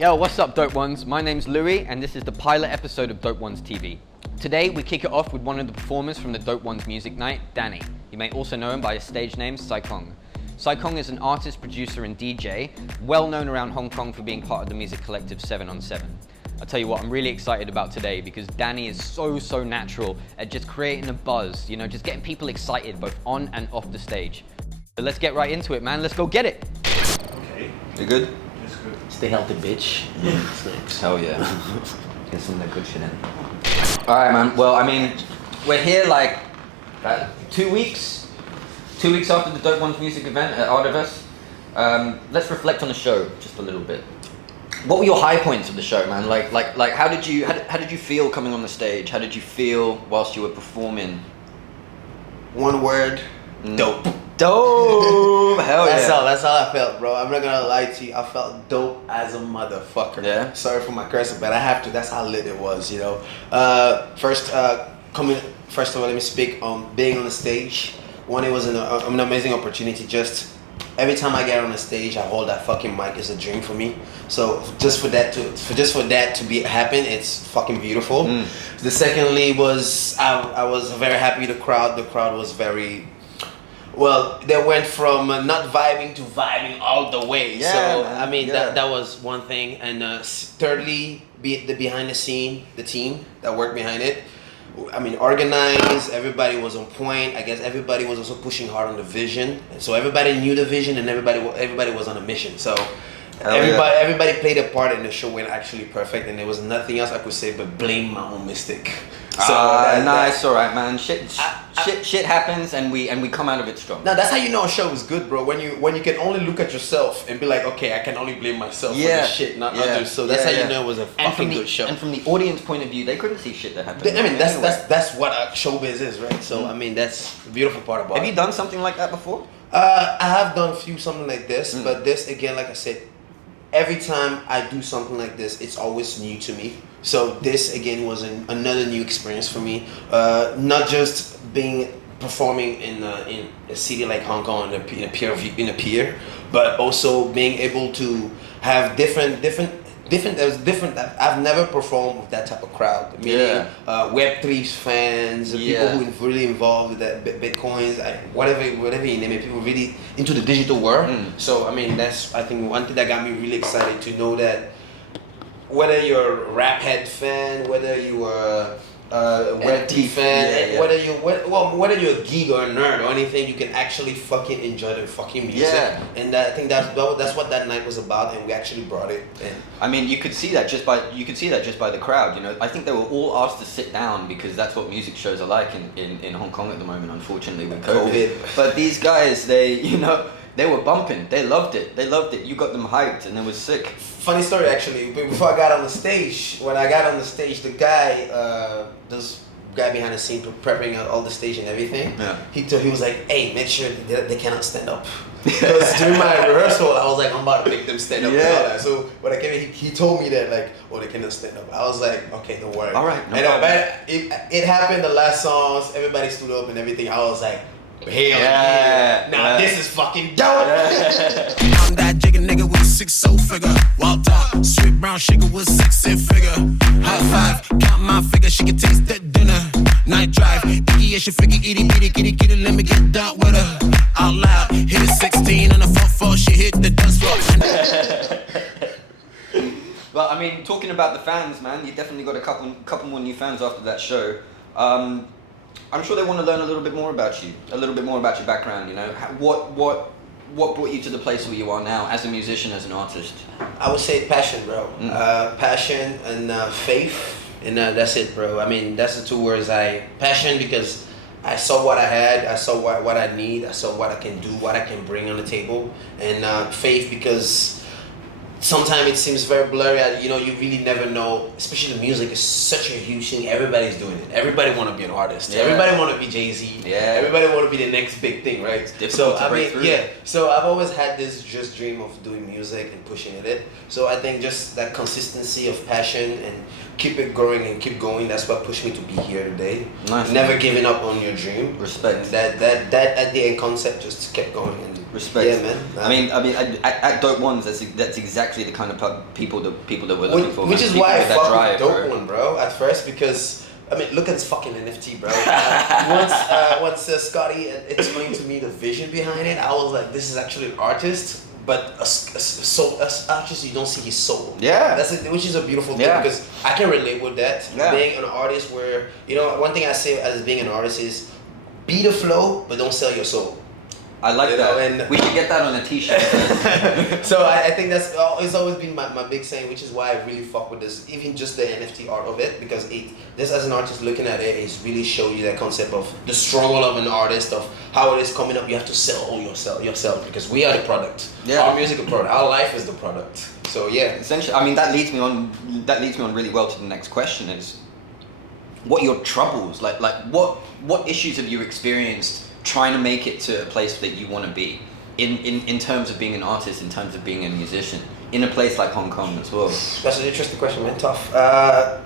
Yo, what's up, Dope Ones? My name's Louis, and this is the pilot episode of Dope Ones TV. Today, we kick it off with one of the performers from the Dope Ones music night, Danny. You may also know him by his stage name, SaiKong. SaiKong is an artist, producer, and DJ, well known around Hong Kong for being part of the music collective 7 on 7. I'll tell you what, I'm really excited about today because Danny is so natural at just creating a buzz, you know, just getting people excited both on and off the stage. So let's get right into it, man. Let's go get it. Okay. You good? It's good. Stay healthy, bitch. Hell yeah. Get some of that good shit in. Alright, man. Well, I mean, we're here like 2 weeks after the Dope Ones music event at Artiverse. Let's reflect on the show just a little bit. What were your high points of the show, man? Like how did you feel coming on the stage? How did you feel whilst you were performing? One word, dope. Dope! Hell yeah. That's all I felt, bro. I'm not gonna lie to you. I felt dope as a motherfucker. Yeah. Sorry for my cursing, but I have to. That's how lit it was, you know. First of all, let me speak on being on the stage. One, it was an amazing opportunity. Just every time I get on the stage, I hold that fucking mic. It's a dream for me. So just for that to happen, it's fucking beautiful. The secondly was I was very happy. The crowd was very. Well, they went from not vibing to vibing all the way. Yeah, so man. I mean Yeah. that was one thing. And thirdly, the behind the scene, the team that worked behind it. I mean, organized. Everybody was on point. I guess everybody was also pushing hard on the vision. So everybody knew the vision, and everybody was on a mission. So everybody played a part, and the show went actually perfect. And there was nothing else I could say but blame my own mistake. So nice, alright, man. Shit happens, and we come out of it strong. Now that's how you know a show is good, bro. When you can only look at yourself and be like, okay, I can only blame myself for this shit, not others. So that's how you know it was a fucking good show. And from the audience point of view, they couldn't see shit that happened. I mean, that's what a showbiz is, right? So I mean, that's the beautiful part about it. Have you done something like that before? I have done something like this, but this again, like I said, every time I do something like this, it's always new to me. So this again was another new experience for me. Not just performing in a city like Hong Kong in a peer, but also being able to have different. I've never performed with that type of crowd. Meaning Web3 fans, people who are really involved with that Bitcoins, whatever you name it. People really into the digital world. So I mean, that's I think one thing that got me really excited to know that whether you're a rap head fan, whether you are a Web3 fan, whether you're a geek or a nerd or anything, you can actually fucking enjoy the fucking music. Yeah. And I think that's what that night was about, and we actually brought it in. I mean, you could see that just by the crowd. You know, I think they were all asked to sit down because that's what music shows are like in Hong Kong at the moment. Unfortunately, with COVID. But these guys, they were bumping. They loved it. You got them hyped, and it was sick. Funny story actually. Before I got on the stage, the guy, this guy behind the scene prepping out all the stage and everything. Yeah. He was like, "Hey, make sure they cannot stand up." Because during my rehearsal, I was like, "I'm about to make them stand up." Yeah. And all that. So when I came in, he told me that like, "Oh, they cannot stand up." I was like, "Okay, don't worry." All right. No and problem. it happened. The last songs, everybody stood up and everything. I was like, "Hell Yeah. Now this is fucking dope." I'm that jigger nigga with a 6-0 figure. Walked up, sweet brown sugar with 6-cent figure. High five, count my figure, she can taste that dinner. Night drive, icky as she figure, itty bitty, kitty, let me get down with her. Out loud, hit it 16 on the 4-4, she hit the dance floor. Well, I mean, talking about the fans, man, you definitely got a couple more new fans after that show. I'm sure they want to learn a little bit more about you, a little bit more about your background. You know, what brought you to the place where you are now as a musician, as an artist? I would say passion, bro. Passion and faith, and that's it, bro. I mean, that's the two words. Passion because I saw what I had, I saw what I need, I saw what I can do, what I can bring on the table, and faith because sometimes it seems very blurry. You know, you really never know. Especially the music is such a huge thing. Everybody's doing it. Everybody want to be an artist. Yeah. Everybody want to be Jay-Z. Yeah. Everybody want to be the next big thing, right? It's difficult to break through. Yeah. So I've always had this just dream of doing music and pushing it. So I think just that consistency of passion and keep it growing and keep going. That's what pushed me to be here today. Nice. Never giving up on your dream. Respect. And that at the end concept just kept going. And Respect. Yeah, man. I mean, at Dope Ones, that's exactly exactly the kind of people that we're looking for. Which man. is People why I with that fuck drive, with Dope bro. One, bro. At first, because I mean, look at this fucking NFT, bro. Once Scotty explained to me the vision behind it, I was like, this is actually an artist, but as artist, you don't see his soul. Yeah. Which is a beautiful thing Yeah. because I can relate with that. Yeah. Being an artist, where one thing I say as being an artist is, be the flow, but don't sell your soul. I like that. And we should get that on a t-shirt. So I think it's always been my big saying, which is why I really fuck with this, even just the NFT art of it, because just as an artist looking at it, it's really show you that concept of the struggle of an artist, of how it is coming up. You have to sell all yourself because we are the product. Yeah. Our music is the product. Our life is the product. So yeah. Essentially, I mean, that leads me on really well to the next question is, what are your troubles? Like what issues have you experienced trying to make it to a place that you want to be in terms of being an artist, in terms of being a musician, in a place like Hong Kong as well? That's an interesting question, man. Tough.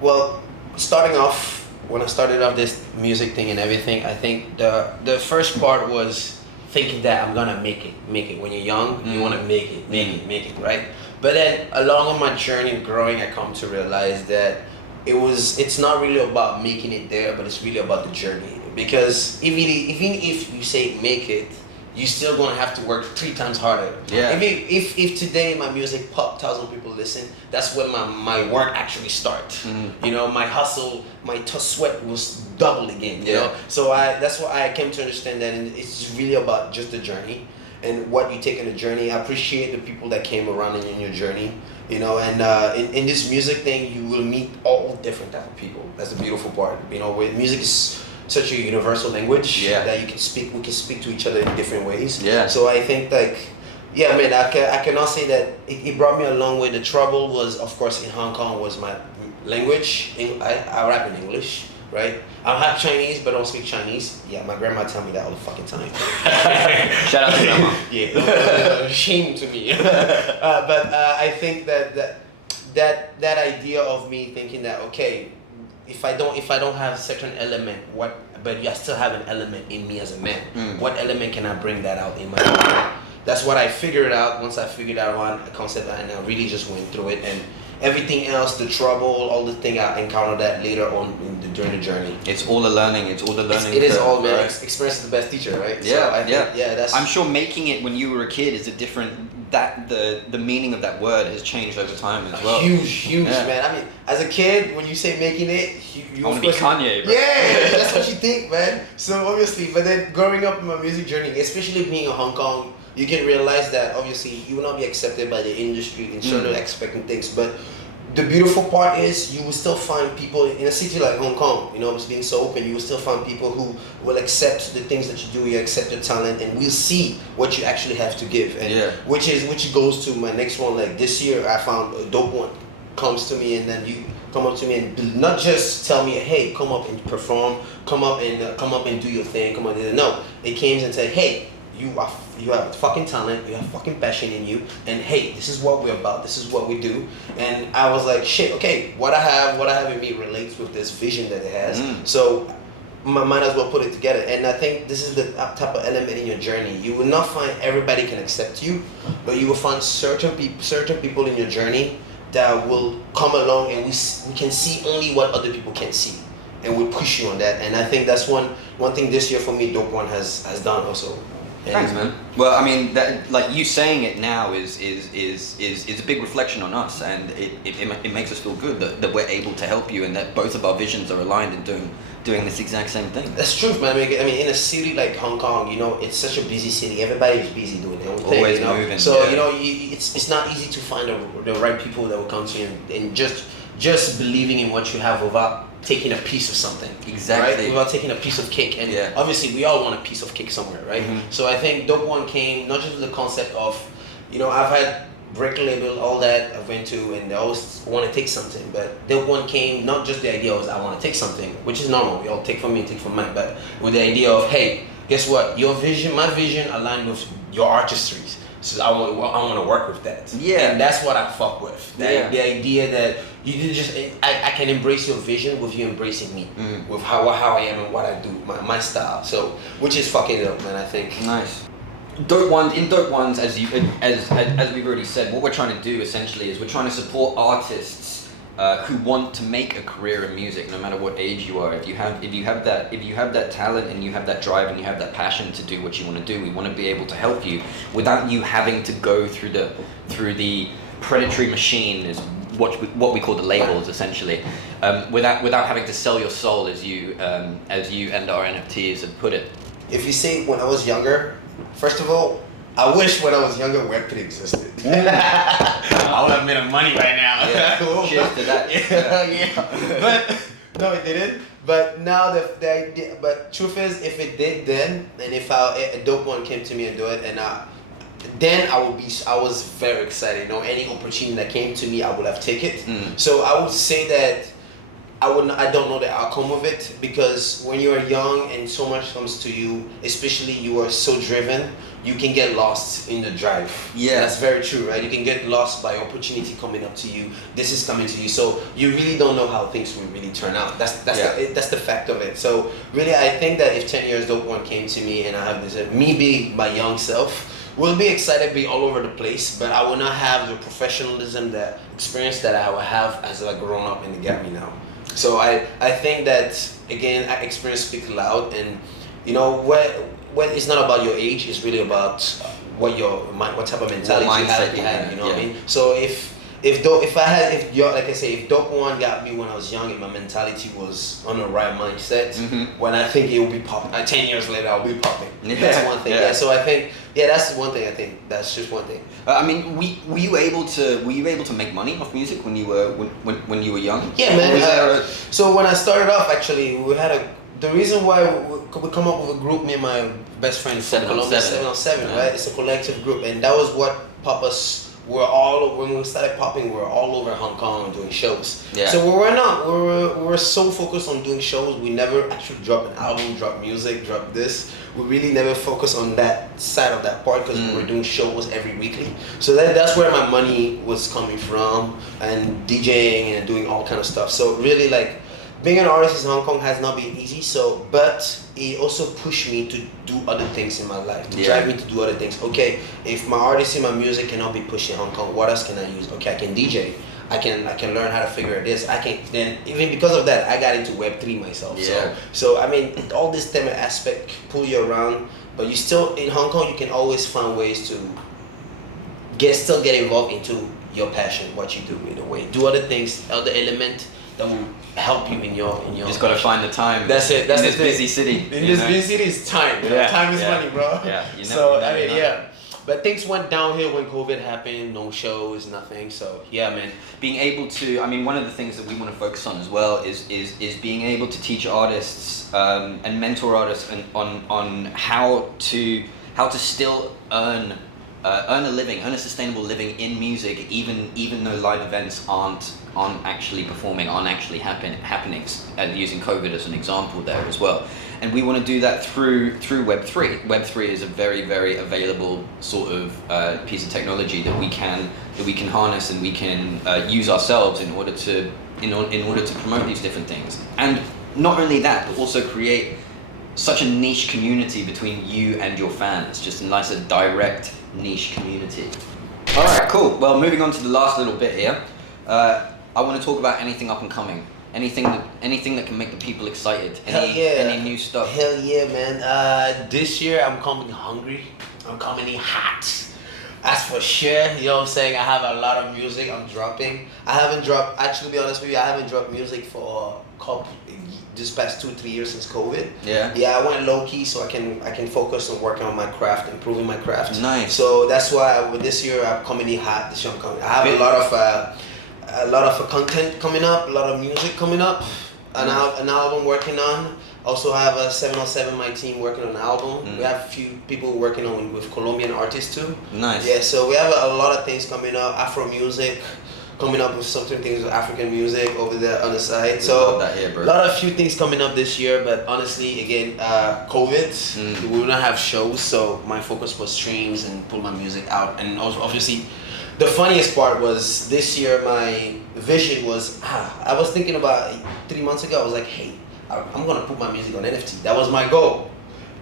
Well, starting off, when I started off this music thing and everything, I think the first part was thinking that I'm gonna make it. When you're young, you want to make it, right? But then along on my journey growing, I come to realize that it's not really about making it there, but it's really about the journey. Because even if you say make it, you're still gonna have to work 3 times harder. Yeah. If today my music pop, 1,000 people listen, that's when my work actually starts. You know, my hustle, my sweat was double again. You know, so that's why I came to understand that, and it's really about just the journey and what you take in the journey. I appreciate the people that came around in your journey. You know, and in this music thing, you will meet all different type of people. That's the beautiful part. You know, where music is such a universal language that we can speak to each other in different ways. Yeah. So I think I cannot say that it brought me a long way. The trouble was, of course, in Hong Kong was my language. I rap in English, right? I'm half Chinese, but I don't speak Chinese. Yeah, my grandma tell me that all the fucking time. Shout out to grandma. Yeah, shame to me. But I think that idea of me thinking that, okay, if I don't have a certain element, but I still have an element in me as a man. What element can I bring that out in my life? That's what I figured out. Once I figured out one concept, and I really just went through it, and everything else, the trouble, all the thing, I encountered that later on during the journey. It's all a learning. It is all, man. Right? Experience is the best teacher, right? Yeah, so that's. I'm sure making it when you were a kid is a different. That the meaning of that word has changed over time as well. Huge, man. I mean, as a kid, when you say making it, you want to be Kanye, bro. Yeah, that's what you think, man. So obviously, but then growing up in my music journey, especially being in Hong Kong, you can realize that obviously you will not be accepted by the industry in certain expecting things, but the beautiful part is you will still find people in a city like Hong Kong, you know, it's being so open, you will still find people who will accept the things that you do, you accept your talent, and we'll see what you actually have to give. And which goes to my next one. Like this year I found a Dope One comes to me, and then you come up to me and not just tell me, hey, come up and perform, come up and do your thing, come on. No, they came and said, hey, you have fucking talent, you have fucking passion in you, and hey, this is what we're about, this is what we do. And I was like, shit, okay, what I have in me relates with this vision that it has. So might as well put it together. And I think this is the type of element in your journey. You will not find everybody can accept you, but you will find certain people in your journey that will come along, and we can see only what other people can see, and we'll push you on that. And I think that's one thing this year for me, Dope One has done also. Thanks, man. Well, I mean, that, like you saying it now is a big reflection on us, and it makes us feel good that we're able to help you, and that both of our visions are aligned in doing this exact same thing. That's true, man. I mean, in a city like Hong Kong, you know, it's such a busy city. Everybody is busy doing their own thing. Always you know? moving. So you know, it's not easy to find the right people that will come to you and just believing in what you have without taking a piece of something. Exactly. Right? Without taking a piece of cake. And obviously we all want a piece of cake somewhere, right? So I think Dope One came not just with the concept of, you know, I've had record label, all that I've went to, and I always want to take something, but Dope One came not just the idea of I want to take something, which is normal, we all take from me and take from mine, but with the idea of, hey, guess what, your vision, my vision aligned with your artistry. So I want to work with that. Yeah. And that's what I fuck with. The idea that you did just, I can embrace your vision with you embracing me. With how I am and what I do, my style. So, which is fucking dope, man, I think. Nice. Dope Ones, as we've already said, what we're trying to do essentially is we're trying to support artists who want to make a career in music, no matter what age you are. If you have that talent and you have that drive and you have that passion to do what you want to do, we want to be able to help you without you having to go through the predatory machine, is what we call the labels essentially, without having to sell your soul, as you and our NFTs have put it. If you say when I was younger, first of all, I wish when I was younger Web3 existed. I would have made money right now. Yeah. Cheers to that. Yeah. But no, it didn't. But now the idea. But truth is, if it did then, and if a dope one came to me and do it, and then I was very excited. You know, any opportunity that came to me, I would have taken it. So I would say that I don't know the outcome of it, because when you are young and so much comes to you, especially you are so driven, you can get lost in the drive. Yeah, that's very true, right? You can get lost by opportunity coming up to you. This is coming to you, so you really don't know how things will really turn out. That's the fact of it. So really, I think that if 10 years Dope One came to me and I have this, me being my young self, will be excited, be all over the place, but I will not have the professionalism, the experience that I will have as I've grown up and get me now. So I think that, again, experience speaks loud, and you know when it's not about your age, it's really about what type of mentality you have behind. You know what I mean? So if Dope One got me when I was young and my mentality was on the right mindset, when I think it will be popping, 10 years later I'll be popping. That's one thing. Yeah. So I think, that's one thing. I think that's just one thing. I mean, were you able to make money off music when you were young? Yeah, man. So when I started off, actually, we had the reason why we come up with a group, me and my best friend from Colombia, 707, right? It's a collective group, and that was what popped us. When we started popping, we were all over Hong Kong doing shows. Yeah. So we were so focused on doing shows, we never actually dropped an album, dropped music, dropped this. We really never focused on that side of that part, because we were doing shows every weekly. So that's where my money was coming from, and DJing and doing all kind of stuff. So really, like, being an artist in Hong Kong has not been easy, but it also pushed me to do other things in my life, to drive me to do other things. Okay, if my artistry, my music cannot be pushed in Hong Kong, what else can I use? Okay, I can DJ. I can learn how to figure this. Then even because of that, I got into Web3 myself. Yeah. So I mean, all this different aspect pull you around, but you still, in Hong Kong, you can always find ways to still get involved into your passion, what you do in a way. Do other things, other element that will help you in your. Just gotta find the time. That's it. That's in this busy city. In this busy city, it's time. Yeah. Time is money, bro. Yeah. But things went downhill when COVID happened. No shows, nothing. So yeah, man. Being able to, I mean, one of the things that we want to focus on as well is being able to teach artists and mentor artists on how to still earn a living, earn a sustainable living in music, even though live events aren't actually performing, aren't actually happening, and using COVID as an example there as well. And we want to do that through Web3. Web3 is a very, very available sort of piece of technology that we can harness, and we can use ourselves in order to promote these different things. And not only that, but also create such a niche community between you and your fans. Just a nice, direct niche community. All right, cool. Well, moving on to the last little bit here. I want to talk about anything up and coming. Anything that can make the people excited. Any new stuff. Hell yeah, man. This year I'm coming hungry. I'm coming in hot. That's for sure. You know what I'm saying? I have a lot of music I'm dropping. Actually, to be honest with you, I haven't dropped music for this past 2-3 years since COVID. Yeah, I went low key so I can focus on working on my craft, improving my craft. Nice. So that's why this year I'm coming in hot. This year I'm coming. I have a lot of content coming up, a lot of music coming up, an album working on. Also have a 707, my team, working on an album. We have a few people working on with Colombian artists too. Nice. Yeah, so we have a lot of things coming up. Afro music, coming up with certain things with African music over there on the side. So a lot of few things coming up this year, but honestly, again, COVID, we will not have shows, so my focus was streams and pull my music out. And also, obviously, the funniest part was this year, my vision was, I was thinking about 3 months ago, I was like, hey, I'm gonna put my music on NFT. That was my goal.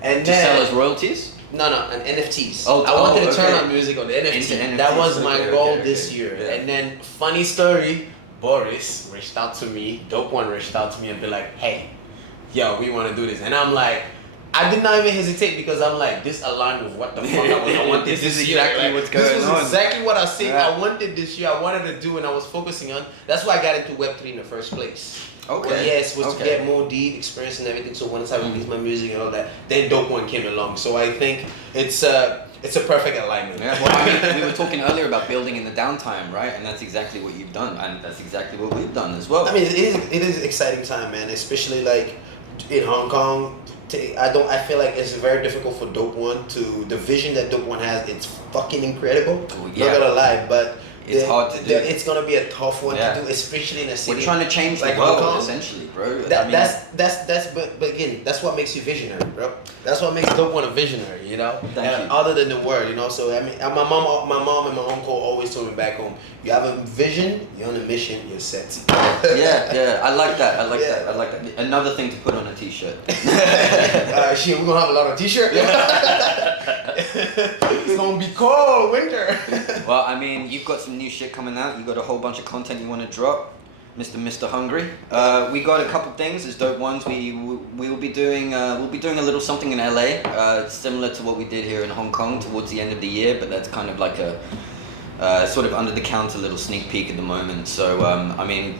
And to sell as royalties? No, an NFTs. Oh, I wanted to turn okay. my music on the NFT. Into That NFTs, was my okay, goal okay, this okay. year. Yeah. And then, funny story, Boris reached out to me, Dope One reached out to me and be like, hey, yo, we want to do this. And I'm like, I did not even hesitate because I'm like, this aligned with what the fuck I wanted This is year. exactly what's going This was on. exactly what I said Yeah. I wanted this year. I wanted to do and I was focusing on. That's why I got into Web3 in the first place. Okay. Well, yes, was to Okay. get more deep experience and everything. So once I released my music and all that, then Dope One came along. So I think it's a perfect alignment. Yeah, well, I mean, we were talking earlier about building in the downtime, right? And that's exactly what you've done, and that's exactly what we've done as well. I mean, it is exciting time, man. Especially like in Hong Kong. I feel like it's very difficult for Dope One to the vision that Dope One has. It's fucking incredible. Oh, yeah. Not gonna lie, but It's hard to do. It's gonna be a tough one Yeah. to do, especially in a city. We're trying to change like the world, Hong Kong. essentially, bro. But again, that's what makes you visionary, bro. That's what makes Dope One a visionary, you know. Thank you. Other than the word, you know. So I mean, my mom and my uncle always told me back home, you have a vision, you're on a mission, you're set. yeah, I like that. Yeah. I like that. Another thing to put on a t-shirt. Shit, we're gonna have a lot of t-shirts. It's gonna be cold winter. Well, I mean, you've got some new shit coming out. You've got a whole bunch of content you want to drop, Mr. Hungry. We got a couple things as Dope Ones. We'll be doing a little something in LA, similar to what we did here in Hong Kong towards the end of the year. But that's kind of like a sort of under the counter little sneak peek at the moment. So I mean,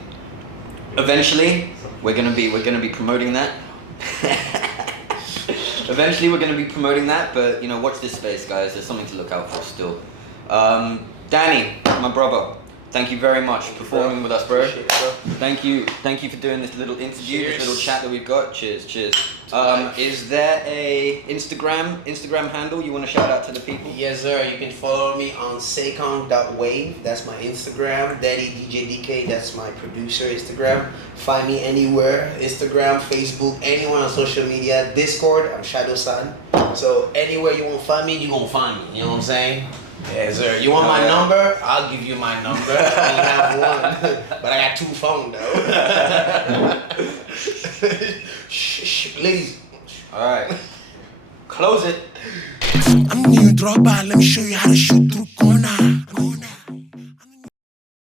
eventually we're gonna be promoting that. Eventually we're going to be promoting that, but you know, watch this space, guys. There's something to look out for still. Danny, my brother, thank you very much for performing with us, bro. Appreciate it, bro. Thank you for doing this little interview, Cheers. this little chat that we've got. Cheers. Is there a Instagram handle you want to shout out to the people? Yes, sir. You can follow me on SaiKong.wave. That's my Instagram. Daddy DJ DK. That's my producer Instagram. Find me anywhere. Instagram, Facebook, anywhere on social media. Discord. I'm Shadow San. So anywhere you want to find me, you gonna find me. You know what I'm saying? Yes, sir. You want my number? I'll give you my number. I only have one, but I got 2 phones though. Shh, ladies. All right, close it. I'm new, drop by, let me show you how to shoot through corners.